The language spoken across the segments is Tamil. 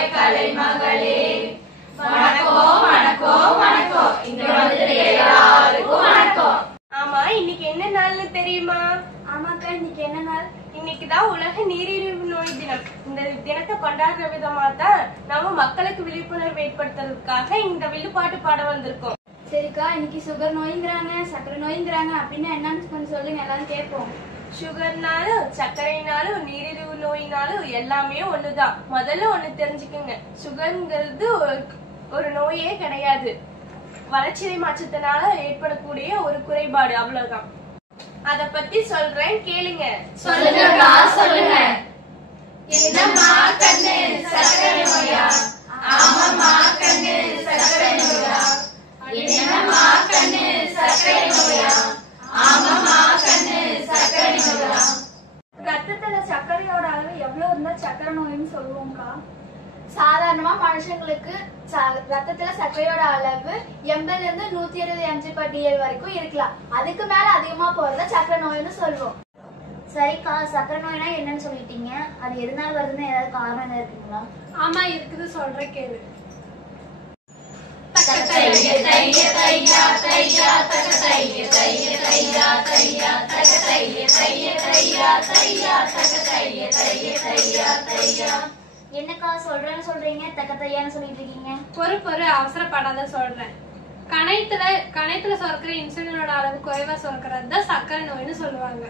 வாழ்வாய் கலை மகளே. வணக்கம் வணக்கம் வணக்கம். இங்க வந்து எல்லாருக்கும் வணக்கம். ஆமா, இன்னைக்கு என்ன நாள்னு தெரியுமா? ஆமாக்கா, இன்னைக்கு என்ன நாள்? இன்னைக்குதான் உலக நீரிழிவு நோய் தினம். இந்த தினத்தை கொண்டாடுற விதமா தான் நாம மக்களுக்கு விழிப்புணர்வு ஏற்படுத்துறதுக்காக இந்த வில்லுப்பாட்டு பாட வந்திருக்கோம். சரிக்கா, இன்னைக்கு சுகர் நோய்ங்கிறாங்க, சர்க்கரை நோய்ங்கிறாங்க, அப்படின்னு என்னன்னு கொஞ்சம் சொல்லுங்க, எல்லாரும் கேட்போம். சுகர்னாலும் சர்க்கரைனாலும் நீரிழிவு நோயினாலும் எல்லாமே ஒண்ணுதான். முதல்ல ஒண்ணு தெரிஞ்சுக்குங்க, சுகர்ங்கிறது ஒரு நோயே கிடையாது. வளர்ச்சிதை மாற்றத்தினால ஏற்படக்கூடிய ஒரு குறைபாடு, அவ்வளவுதான். அத பத்தி சொல்றேன், கேளுங்க. சொல்லுங்க சொல்லுங்க. என்னம்மா கண்ணு சர்க்கரை நோயா? ஆமாம்மா கண்ணு சர்க்கரை நோயா? என்னம்மா கண்ணு சர்க்கரை நோயா? ஆமாம்மா கண்ணு சர்க்கரை நோயா? ரத்தத்துல சர்க்கரையோட அளவு எவ்வளவு இருந்தா சர்க்கரை நோய்னு சொல்லுவோம்க்கா? சாதாரணமா மனுஷங்களுக்கு ரத்தத்துல சர்க்கரையோட அளவு 80 இருந்து 120 mg/dl வரைக்கும் இருக்கலாம். அதுக்கு மேல அதிகமா போறத சர்க்கரை நோய்னு சொல்லுவோம். சரிக்கா, சர்க்கரை நோய்னா என்னன்னு சொல்லிட்டீங்க. அது எதனால வருதுன்னு ஏதாவது காரணம் ஏதாவது இருக்குங்களா? ஆமா இருக்குது, சொல்ற கேளு. என்னக்கா சொல்றேன்னு சொல்றீங்க, தக்க தையான்னு சொல்லிட்டு இருக்கீங்க? பொறு அவசரப்படாத சொல்றேன். கணையத்துல சுரக்கிற இன்சுலினோட அளவு குறைவா சுரக்கிறது தான் சர்க்கரை நோய்னு சொல்லுவாங்க.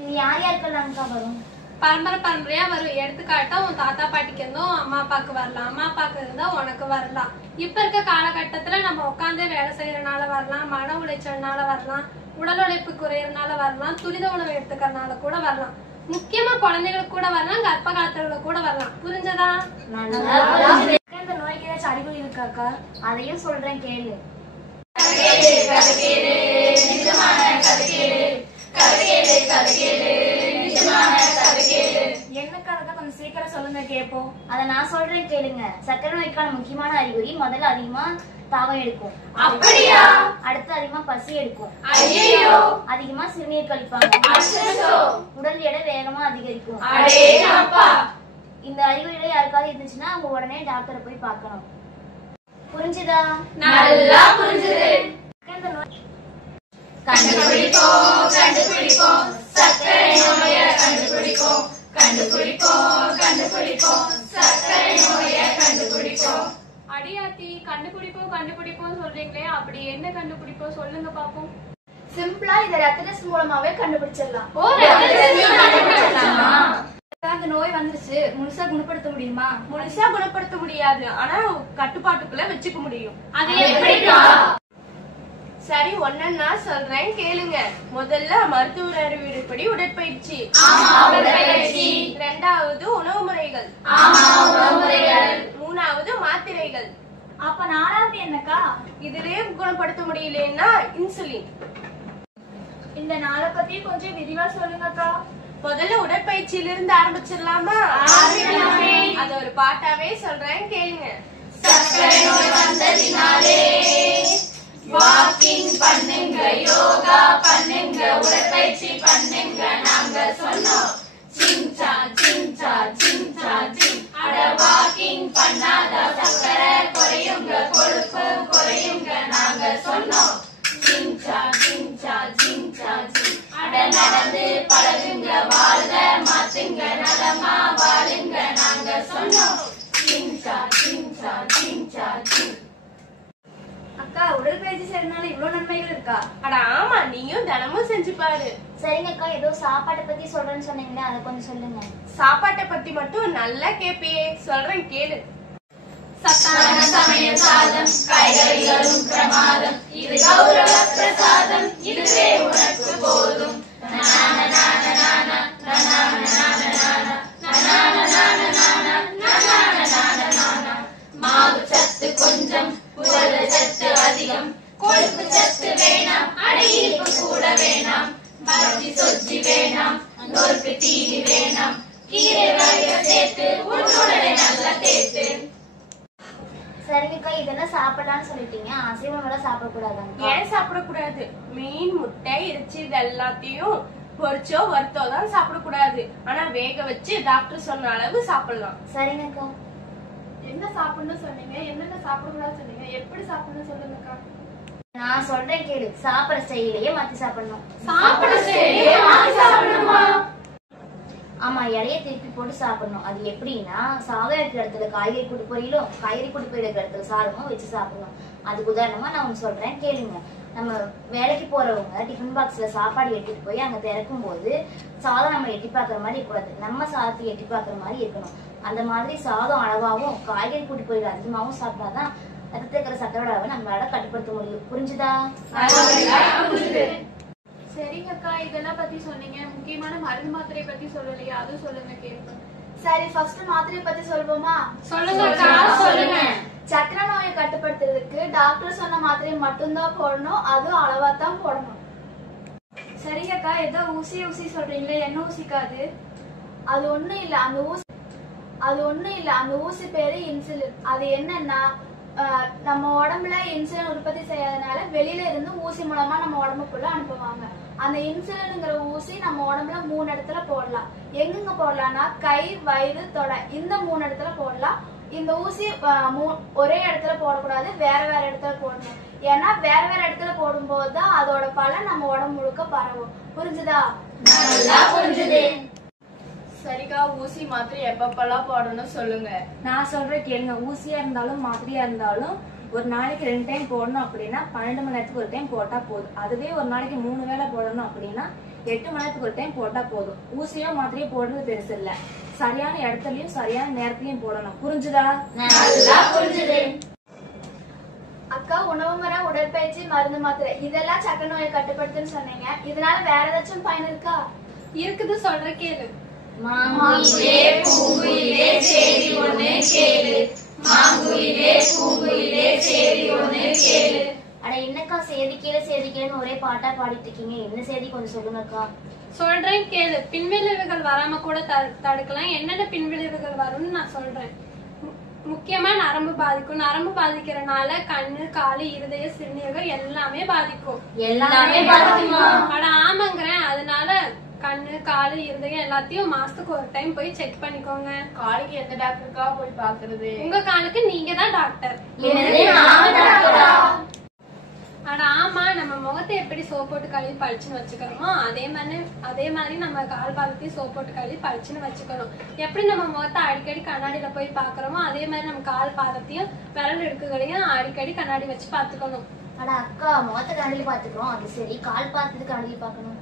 இது யார் யாருக்கெல்லாம்க்கா வரும்? பரம்பரையா வரும். எடுத்துக்காட்டா உன் தாத்தா பாட்டிக்கு இருந்தும் அம்மா அப்பாக்கு வரலாம், அம்மா அப்பாக்கு இருந்தா உனக்கு வரலாம். இப்ப இருக்க காலகட்டத்துல நம்ம உட்காந்தே வேலை செய்யறதுனால வரலாம், மன உளைச்சல்னால வரலாம், உடல் உழைப்பு குறையறதுனால வரலாம், துரித உணவு எடுத்துக்கறதுனால கூட வரலாம். முக்கியமா குழந்தைகளுக்கு கூட வரலாம், கர்ப்ப காலத்துல கூட வரலாம். புரிஞ்சதா? இந்த நோய்க்கு ஏதாச்சும் அறிகுறி இருக்காக்கா? அதையும் சொல்றேன் கேளு. என்னக்கா, கொஞ்சம் சீக்கிரம் சொல்லுங்க, கேட்போம். அதை நான் சொல்றேன் கேளுங்க. சர்க்கரை நோய்க்கான முக்கியமான அறிகுறி, முதல்ல அதிகமா தாகம் எடுக்கும். அப்படியா? அடுத்து அதிகமா பசி எடுக்கும். ஐயோ! அதிகமா சிறுநீர் கழிப்பாங்க. அச்சச்சோ! உடல் எடை வேகமா அதிகரிக்கும். அடே அப்பா! இந்த அறிகுறியில யாருக்காவது இருந்துச்சுன்னா அவங்க உடனே டாக்டரை போய் பார்க்கணும். புரிஞ்சுதா? நல்லா புரிஞ்சுது. இந்த நோய் கண்டுபிடிப்போம் கண்டுபிடிப்போம் சர்க்கரை நோய கண்டுபிடிப்போம் கண்டுபிடிப்போம் சர்க்கரை நோய கண்டுபிடிப்போம். அடியாத்தி, கண்டுபிடிப்போம் சொல்றீங்களே, அப்படி என்ன கண்டுபிடிப்போம் சொல்லுங்க பாப்போம். சிம்பிளா இத ரத்த டெஸ்ட் மூலமாவே கண்டுபிடிச்சிடலாம். இந்த நோய் வந்துருச்சு, முழுசா குணப்படுத்த முடியுமா? முழுசா குணப்படுத்த முடியாது, ஆனா கட்டுப்பாட்டுக்குள்ள வச்சுக்க முடியும். அது எப்படிக்கா? சரி, ஒன்னா சொல்றேன், கேளுங்க. முதல்ல மருத்துவர் அறிவுரைப்படி உடற்பயிற்சி, இரண்டாவது உணவு முறைகள், மூணாவது மாத்திரைகள். அப்ப நாலாவது என்னக்கா? இதுலயே குணப்படுத்த முடியலன்னா இன்சுலின். இந்த நாளை பத்தி கொஞ்சம் விரிவா சொல்லுங்கக்கா. முதல்ல உடற்பயிற்சியிலிருந்து ஆரம்பிச்சிடலாமா? அது ஒரு பாட்டாவே சொல்றேன், கேளுங்க. சர்க்கரை நோய் வந்ததினாலே வாக்கிங் பண்ணுங்க, யோகா பண்ணுங்க, உடற்பயிற்சி பண்ணுங்க நாங்க சொன்னோம். சிங்சா சிங்சா சிங்சா சிங். அட வாக்கிங் பண்ணாத சர்க்கரை குறையுங்க, கொழுப்பு குறையுங்க நாங்க சொன்னோம். சிங்சா சிங்சா சிங்சா சிங். அட நடந்து பழகுங்க, வாழ்க மாத்துங்க, நலமா வாழுங்க நாங்க சொன்னோம். சிங்சா சிங்சா சிங்சா சிங். அக்கா, உடற்பயிற்சி செய்யறதுனால இவ்வளவு நன்மைகள் இருக்கா? அட ஆமா, நீயும் தினமும் செஞ்சு பாரு. சரிங்கக்கா, ஏதோ சாப்பாட்டை பத்தி சொல்றேன்னு சொன்னீங்களே, அதை கொஞ்சம் சொல்லுங்க. சாப்பாட்டை பத்தி மட்டும் நல்லா கேப்பியே, சொல்றேன் கேளு. சத்தான சமையல் சாதம், காய்கறிகளும் பிரமாதம், இது கௌரவ பிரசாதம், இதுவே உனக்கு போதும். மாவு சத்து கொஞ்சம், புரத சத்து அதிகம், கொழுப்பு சத்து வேணாம், அடியிப்பு கூட வேணாம், பஜ்ஜி சொஜ்ஜி வேணாம், நொறுக்கு தீனி வேணாம், கீரை வகைகள் சேர்த்து உன்னோட நல்லா சேர்த்து. சரிங்கக்கா, இதெல்லாம் சாப்பிடலாம்னு சொல்லிட்டீங்க, அசைவம் எல்லாம் சாப்பிடக்கூடாதாங்க? ஏன் சாப்பிடக்கூடாது? மீன், முட்டை, இறைச்சி இது எல்லாத்தையும் பொரிச்சோ வறுத்தோ தான் சாப்பிடக்கூடாது. ஆனா வேக வச்சு டாக்டர் சொன்ன அளவு சாப்பிடலாம். சரிங்கக்கா. என்ன சாப்பிடணும் சொன்னீங்க, என்னென்ன சாப்பிடக்கூடாது சொன்னீங்க, எப்படி சாப்பிடணும் சொல்லுங்கக்கா. நான் சொல்றேன் கேளு. சாப்பிடுற ஸ்டைலையே மாத்தி சாப்பிடணும். ஆமா, இலைய திருப்பி போட்டு சாப்பிடணும். அது எப்படின்னா, சாதம் இருக்கிற இடத்துல காய்கறி கூட்டு பொரியலும், காய்கறி கூட்டு பொரியல் இருக்கிற இடத்துல சாதமும் வச்சு சாப்பிடணும். அதுக்கு உதாரணமா நான் ஒண்ணு சொல்றேன் கேளுங்க. நம்ம வேலைக்கு போறவங்க டிஃபன் பாக்ஸ்ல சாப்பாடு எடுத்துட்டு போய் அங்க திறக்கும் போது சாதம் நம்ம எட்டி பாக்குற மாதிரி இருக்கக்கூடாது, நம்ம சாதத்தை எட்டி பாக்குற மாதிரி இருக்கணும். அந்த மாதிரி சாதம் அளவாவும் காய்கறி கூட்டு பொரியல் அதிகமாவும் சாப்பிட்டாதான் ரத்தத்துல இருக்கிற சர்க்கரை அளவை நம்மளால கட்டுப்படுத்த முடியும். புரிஞ்சுதா? சரிங்கக்கா, இதெல்லாம் பத்தி சொன்னீங்க. முக்கியமான மருந்து மாத்திரை பத்தி சொல்லலையா, அது சொல்லுங்க கேட்போம். சரி, ஃபர்ஸ்ட் மாத்திரை பத்தி சொல்வோமா? சொல்லுங்க. சக்கரை நோயை கட்டுப்படுத்துறதுக்கு டாக்டர் சொன்ன மாத்திரை மட்டும்தான் போடணும், அதுவும் அளவா தான் போடணும். சரிங்கக்கா, ஏதோ ஊசி சொல்றீங்களே, என்ன ஊசிக்காது? அது ஒண்ணும் இல்ல, அந்த ஊசி பேரு இன்சுலின். அது என்னன்னா, நம்ம உடம்புல இன்சுலின் உற்பத்தி செய்யறதுனால வெளியில இருந்து ஊசி மூலமா நம்ம உடம்புக்குள்ள அனுப்புவாங்க. அந்த இன்சுலின்ங்கிற ஊசி நம்ம உடம்புல 3 இடத்துல போடலாம். எங்கெங்க போடலாம்னா கை, வயிறு, தொடை, இந்த 3 இடத்துல போடலாம். இந்த ஊசி ஒரே இடத்துல போடக்கூடாது, வேற வேற இடத்துல போடணும். ஏன்னா வேற வேற இடத்துல போடும்போது தான் அதோட பலன் நம்ம உடம்பு முழுக்க பரவும். புரிஞ்சுதா? நல்லா புரிஞ்சுது. சரிக்கா, ஊசி மாத்திரை எப்பப்பெல்லாம் போடணும் சொல்லுங்க. நான் சொல்றேன் கேளுங்க. ஊசியா இருந்தாலும் மாத்திரையா இருந்தாலும் ஒரு நாளைக்கு 2 டைம் போடணும். அப்படின்னா 12 மணி நேரத்துக்கு ஒரு டைம் போட்டா போதும். அதுவே ஒரு நாளைக்கு 3 வேளை போடணும் அப்படின்னா 8 மணி நேரத்துக்கு ஒரு டைம் போட்டா போதும். ஊசியோ மாத்திரையோ போடுறது பெருசு இல்ல, சரியான இடத்துலயும் சரியான நேரத்திலயும் போடணும். புரிஞ்சுதா? நல்லா புரிஞ்சுது. அக்கா, உணவு முறை, உடற்பயிற்சி, மருந்து மாத்திரை இதெல்லாம் சக்கரை நோயை கட்டுப்படுத்துன்னு சொன்னீங்க. இதனால வேற ஏதாச்சும் பயன் இருக்கா? இருக்குது, சொல்ற கேளு. மாங்குயிலே பூங்குயிலே சேரி ஒண்ணு கேளு, மாங்குயிலே பூங்குயிலே சேரி ஒண்ணு கேளு. அட என்னக்கா சேதிக்கேன்னு ஒரே பாட்டா பாடிட்டு இருக்கீங்க, என்ன செய்தி கொஞ்சம் சொல்லுங்கக்கா. சொல்றேன் கேளு. பின்விளைவுகள் வராம கூட தடுக்கலாம். என்னென்ன பின்விளைவுகள் வரும்னு நான் சொல்றேன். முக்கியமா நரம்பு பாதிக்கும். நரம்பு பாதிக்கிறனால கண்ணு, காலு, இருதய, சிறுநீரகம் எல்லாமே பாதிக்கும். அட ஆமாங்கிறேன். அதனால கண்ணு, காலு, இருதயம் எல்லாத்தையும் மாசத்துக்கு ஒரு டைம் போய் செக் பண்ணிக்கோங்க. காலுக்கு எந்த டாக்டருக்கா போய் பாக்குறது? உங்க காலுக்கு நீங்க தான் டாக்டர். ஆனா ஆமா, நம்ம முகத்தை எப்படி சோப் போட்டு கழுவி பளிச்சுன்னு வச்சுக்கிறோமோ அதே மாதிரி நம்ம கால் பாதத்தையும் சோப் போட்டு கழுவி பளிச்சுன்னு வச்சுக்கணும். எப்படி நம்ம முகத்தை அடிக்கடி கண்ணாடியில போய் பாக்குறோமோ அதே மாதிரி நம்ம கால் பாதத்தையும் விரல் இடுக்குகளையும் அடிக்கடி கண்ணாடி வச்சு பாத்துக்கணும். அட அக்கா, முகத்தை கண்ணாடி பாத்துக்கிறோம், அது சரி, கால் பாத்துட்டு கண்ணாடி பாக்கணும்.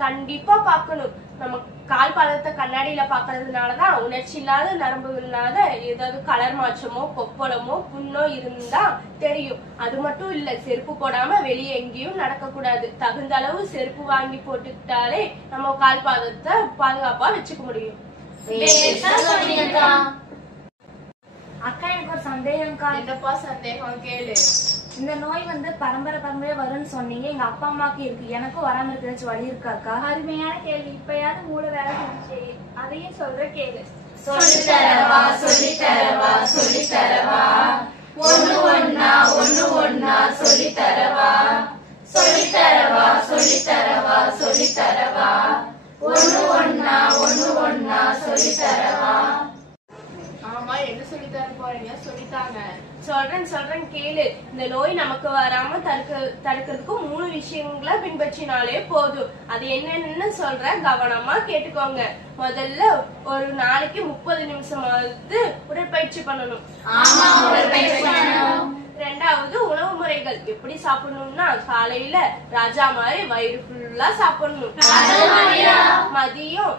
கண்டிப்பா பாக்கணும். நம்ம கால் பாதத்தை கண்ணாடியில பாக்குறதுனாலதான் உணர்ச்சி இல்லாத, நரம்பு இல்லாத ஏதாவது கலர் மாற்றமோ, கொப்பளமோ, புண்ணோ இருந்தா தெரியும். அது மட்டும் இல்ல, செருப்பு போடாம வெளியே எங்கேயும் நடக்க கூடாது. தகுந்த அளவு செருப்பு வாங்கி போட்டுக்கிட்டாலே நம்ம கால் பாதத்தை பாதுகாப்பா வச்சுக்க முடியும். அக்கா, எனக்கு ஒரு சந்தேகம்க்கா. என்னப்பா சந்தேகம் கேளு. இந்த நோய் பரம்பரையா வரும்னு சொன்னீங்க. எங்க அப்பா அம்மாக்கு இருக்கு, எனக்கும் வராம இருக்கிற வழி இருக்காக்கா? அருமையான கேள்வி. இப்பயாவது மூளை வேலை செஞ்சு அதையும் சொல்ற கேளு. சொல்லித்தரவா ஒண்ணு ஒண்ணா சொல்லித்தரவா ஒண்ணு ஒண்ணா சொல்லித்தரவா. ஆமா, என்ன சொல்லி தர போறீங்க? சொல்லித்தாங்க. சொல்றேன் கேளு. இந்த நோய் நமக்கு வராம தடுக்கிறதுக்கு 3 விஷயங்களை பின்பற்றினாலே போதும். அது என்னன்னு சொல்றேன், கவனமா கேட்டுக்கோங்க. முதல்ல ஒரு நாளைக்கு 30 நிமிஷமாவது உடற்பயிற்சி பண்ணணும். ரெண்டாவது, உணவு முறைகள் எப்படி சாப்பிடணும்னா காலையில ராஜா மாதிரி வயிறு ஃபுல்லா சாப்பிடணும். மதியம்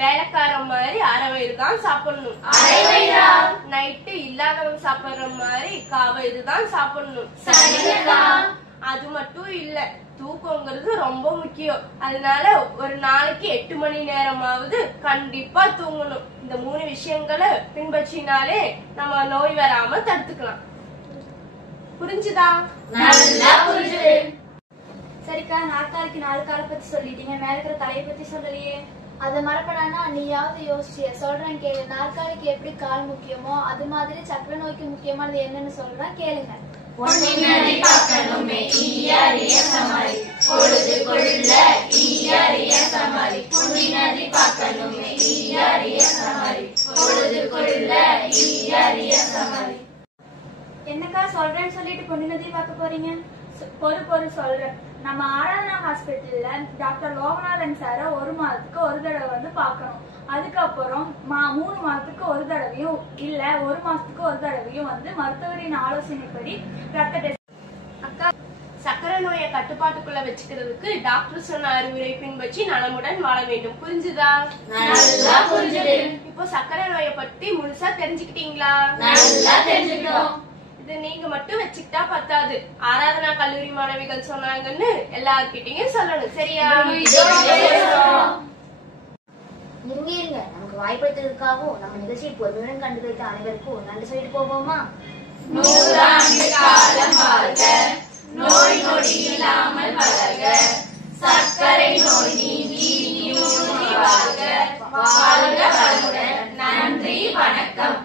வேலைக்காரன் மாதிரி அரை வயிறு தான் சாப்பிடணும். நைட்டு இல்லாதவங்க சாப்பிடுற மாதிரி காவயிறு தான் சாப்பிடணும். அது மட்டும் இல்ல, தூக்கங்கிறது ரொம்ப முக்கியம். அதனால ஒரு நாளைக்கு 8 மணி நேரமாவது கண்டிப்பா தூங்கணும். இந்த 3 விஷயங்களை பின்பற்றினாலே நம்ம நோய் வராம தடுத்துக்கலாம். புரிஞ்சுதா? நல்லா புரிஞ்சுது. சரிக்கா, நாற்காலிக்கு 4 காலை பத்தி சொல்லிட்டீங்க, மேல இருக்கிற தலையை பத்தி சொல்லலையே. அதை மறப்படானா நீயாவது யோசிச்சிய? சொல்றேன் கேளு. நாற்காலிக்கு எப்படி கால் முக்கியமோ அது மாதிரி சக்கரை நோய்க்கு முக்கியமானது என்னன்னு சொல்றேன் கேளுங்க. பொன்னினதி பார்க்கணுமே ஈயாரிய சமாளி, பொழுதுக்குள்ள ஈயாரிய சமாளி. பொன்னினதி பார்க்கணுமே ஈயாரிய சமாளி, பொழுதுக்குள்ள ஈயாரிய பார்க்க போறீங்க? பொறு சொல்றேன். நம்ம ஆராதனா ஹாஸ்பிட்டல்ல டாக்டர் லோகநாதன் சார 1 மாதத்துக்கு ஒரு தடவை வந்து பார்க்கணும். அதுக்கப்புறம் 3 மாதத்துக்கு ஒரு தடவையும் இல்ல 1 மாசத்துக்கு ஒரு தடவையும் வந்து மருத்துவரின் ஆலோசனைப்படி ரத்த டெஸ்ட். அக்கா, சக்கரை நோயை கட்டுப்பாட்டுக்குள்ள வச்சுக்கிறதுக்கு டாக்டர் சொன்ன அறிவுரை பின்பற்றி நலமுடன் வாழ வேண்டும். புரிஞ்சுதா? நல்லா புரிஞ்சுது. இப்போ சக்கரை நோயை பத்தி முழுசா தெரிஞ்சுக்கிட்டீங்களா? நல்லா தெரிஞ்சுக்கிட்டோம். இது நீங்க மட்டும் வச்சுக்கிட்டா பத்தாது. ஆராதனா கல்லூரி மாணவிகள் சொன்னாங்கன்னு எல்லார்கிட்டயும் சொல்லணும். சரியா? இருங்க, நமக்கு வாய்ப்பளித்ததற்காகவும் நம்ம நிகழ்ச்சியை பொறுமையுடன் கண்டுபிடித்த அனைவருக்கும் நன்றி சொல்லிட்டு போவோமா? 100 ஆண்டு காலம் வாழ்க, நோய் நொடி இல்லாமல் வளர்க, சர்க்கரை நோய் நீங்கி வாழ்க, வாழ்க வளமுடன். நன்றி, வணக்கம்.